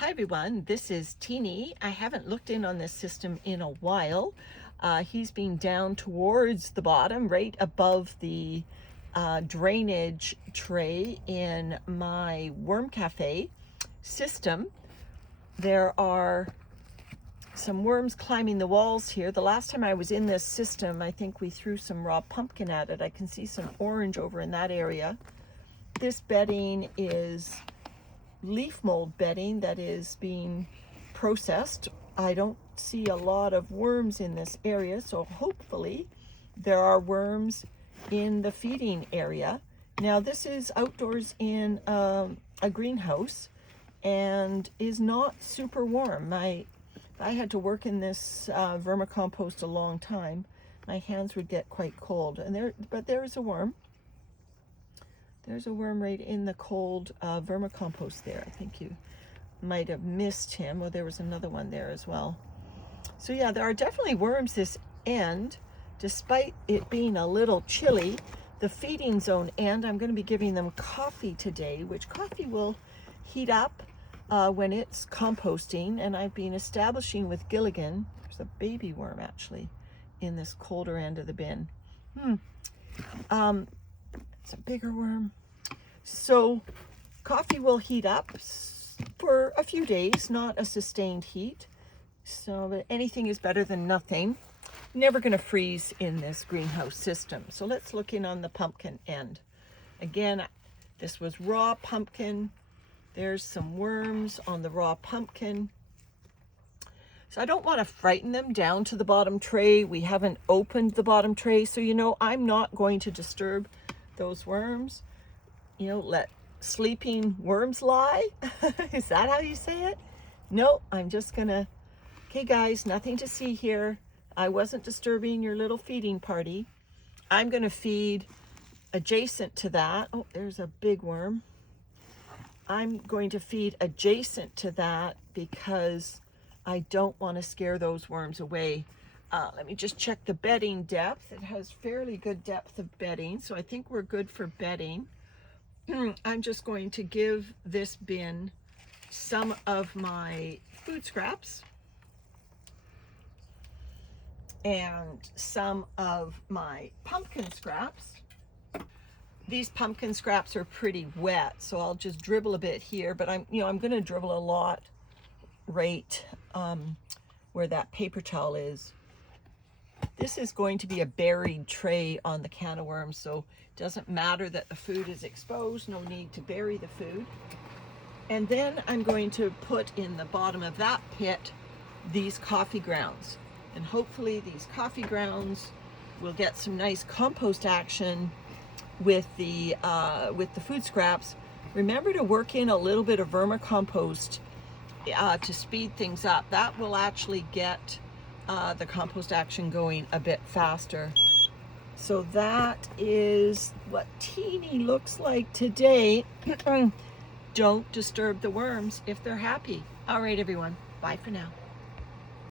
Hi everyone, this is Teenie. I haven't looked in on this system in a while. He's been down towards the bottom, right above the drainage tray in my Worm Café system. There are some worms climbing the walls here. The last time I was in this system, I think we threw some raw pumpkin at it. I can see some orange over in that area. This bedding is leaf mold bedding that is being processed. I don't see a lot of worms in this area, so hopefully there are worms in the feeding area. Now this is outdoors in a greenhouse and is not super warm. I had to work in this vermicompost a long time. My hands would get quite cold, but there is a worm. There's a worm right in the cold vermicompost there. I think you might have missed him. Well, there was another one there as well. So yeah, there are definitely worms this end, despite it being a little chilly. The feeding zone end, I'm going to be giving them coffee today, which coffee will heat up when it's composting. And I've been establishing with Gilligan, there's a baby worm actually in this colder end of the bin. It's a bigger worm. So coffee will heat up for a few days, not a sustained heat. So but anything is better than nothing. Never going to freeze in this greenhouse system. So let's look in on the pumpkin end. Again, this was raw pumpkin. There's some worms on the raw pumpkin. So I don't want to frighten them down to the bottom tray. We haven't opened the bottom tray. So, I'm not going to disturb those worms. Let sleeping worms lie. Is that how you say it? No, I'm just gonna, okay guys, nothing to see here. I wasn't disturbing your little feeding party. I'm gonna feed adjacent to that. Oh, there's a big worm. I'm going to feed adjacent to that because I don't want to scare those worms away. Let me just check the bedding depth. It has fairly good depth of bedding, so I think we're good for bedding. I'm just going to give this bin some of my food scraps and some of my pumpkin scraps. These pumpkin scraps are pretty wet, so I'll just dribble a bit here, but I'm going to dribble a lot right where that paper towel is. This is going to be a buried tray on the can of worms, so it doesn't matter that the food is exposed. No need to bury the food. And then I'm going to put in the bottom of that pit these coffee grounds. And hopefully these coffee grounds will get some nice compost action with the food scraps. Remember to work in a little bit of vermicompost to speed things up. That will actually get the compost action going a bit faster. So that is what Teenie looks like today. Don't disturb the worms if they're happy. All right, everyone. Bye for now.